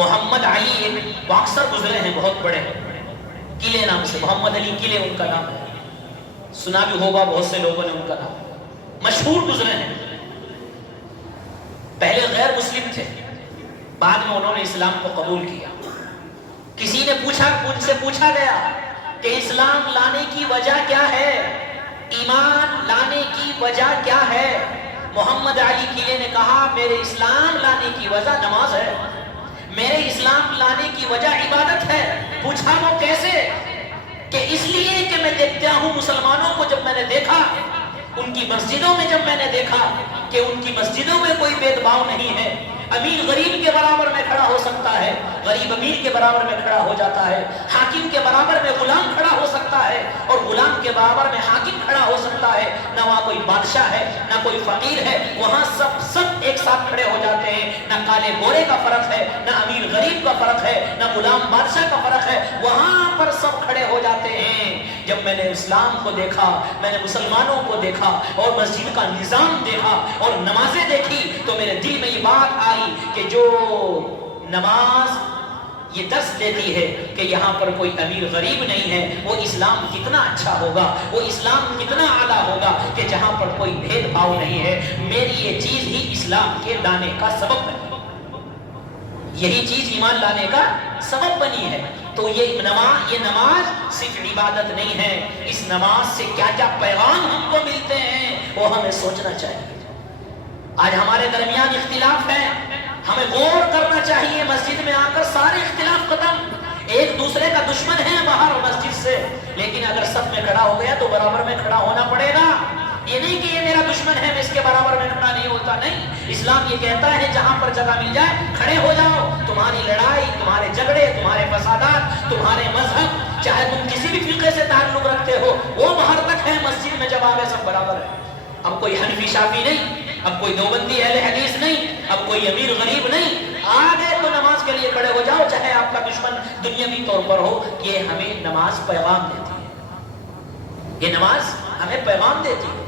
محمد علی ایک باکسر گزرے ہیں بہت بڑے، قلعے نام سے، محمد علی قلعے ان کا نام ہے، سنا بھی ہوگا بہت سے لوگوں نے ان کا نام، مشہور گزرے ہیں. پہلے غیر مسلم تھے، بعد میں انہوں نے اسلام کو قبول کیا. کسی نے ان سے پوچھا گیا کہ اسلام لانے کی وجہ کیا ہے، ایمان لانے کی وجہ کیا ہے؟ محمد علی قلعے نے کہا میرے اسلام لانے کی وجہ نماز ہے، میرے اسلام لانے کی وجہ عبادت ہے. پوچھا وہ کیسے؟ کہ اس لیے کہ میں دیکھتا ہوں مسلمانوں کو، جب میں نے دیکھا ان کی مسجدوں میں، جب میں نے دیکھا کہ ان کی مسجدوں میں کوئی بید باؤ نہیں ہے، امیر غریب کے برابر میں کھڑا ہو سکتا ہے، غریب امیر کے برابر میں کھڑا ہو جاتا ہے، حاکم کے برابر میں غلام کھڑا ہو سکتا ہے، اور غلام کے برابر میں حاکم کھڑا ہو سکتا ہے. نہ وہاں کوئی بادشاہ ہے، نہ کوئی فقیر ہے، وہاں سب ایک ساتھ کھڑے ہو جاتے ہیں. نہ کالے گورے کا فرق ہے، نہ امیر غریب کا فرق ہے، نہ غلام بادشاہ کا فرق ہے، وہاں پر سب کھڑے ہو جاتے ہیں. جب میں نے اسلام کو دیکھا، میں نے مسلمانوں کو دیکھا اور مسجد کا نظام دیکھا اور نمازیں دیکھی، تو میرے دل میں یہ بات آئی کہ جو نماز یہ درس دیتی ہے کہ یہاں پر کوئی امیر غریب نہیں ہے، وہ اسلام کتنا اچھا ہوگا، وہ اسلام کتنا اعلیٰ ہوگا کہ جہاں پر کوئی بھید بھاؤ نہیں ہے. میری یہ چیز ہی اسلام کے لانے کا سبب بنی، یہی چیز ایمان لانے کا سبب بنی ہے. تو یہ نماز صرف عبادت نہیں ہے، اس نماز سے کیا کیا پیغام ہم کو ملتے ہیں وہ ہمیں سوچنا چاہیے. آج ہمارے درمیان اختلاف ہے، ہمیں غور کرنا چاہیے. مسجد میں آ کر سارے اختلاف ختم، ایک دوسرے کا دشمن ہے باہر مسجد سے، لیکن اگر سب میں کھڑا ہو گیا تو برابر میں کھڑا ہونا پڑے گا. یہ نہیں کہ یہ میرا دشمن ہے میں اس کے برابر میں کھڑا نہیں ہوتا، نہیں. اسلام یہ کہتا ہے جہاں پر جگہ مل جائے کھڑے ہو جاؤ. تمہاری لڑائی، تمہارے جھگڑے، تمہارے فسادات، تمہارے مذہب، چاہے تم کسی بھی فرقے سے تعلق رکھتے ہو، وہ باہر تک ہے، مسجد میں جب آگے سب برابر ہے. اب کوئی حنفی شافی نہیں، اب کوئی دیوبندی اہل حدیث نہیں، اب کوئی امیر غریب نہیں. آگے تو نماز کے لیے کھڑے ہو جاؤ، چاہے آپ کا دشمن دنیاوی طور پر ہو. یہ ہمیں نماز پیغام دیتی ہے، یہ نماز ہمیں پیغام دیتی ہے.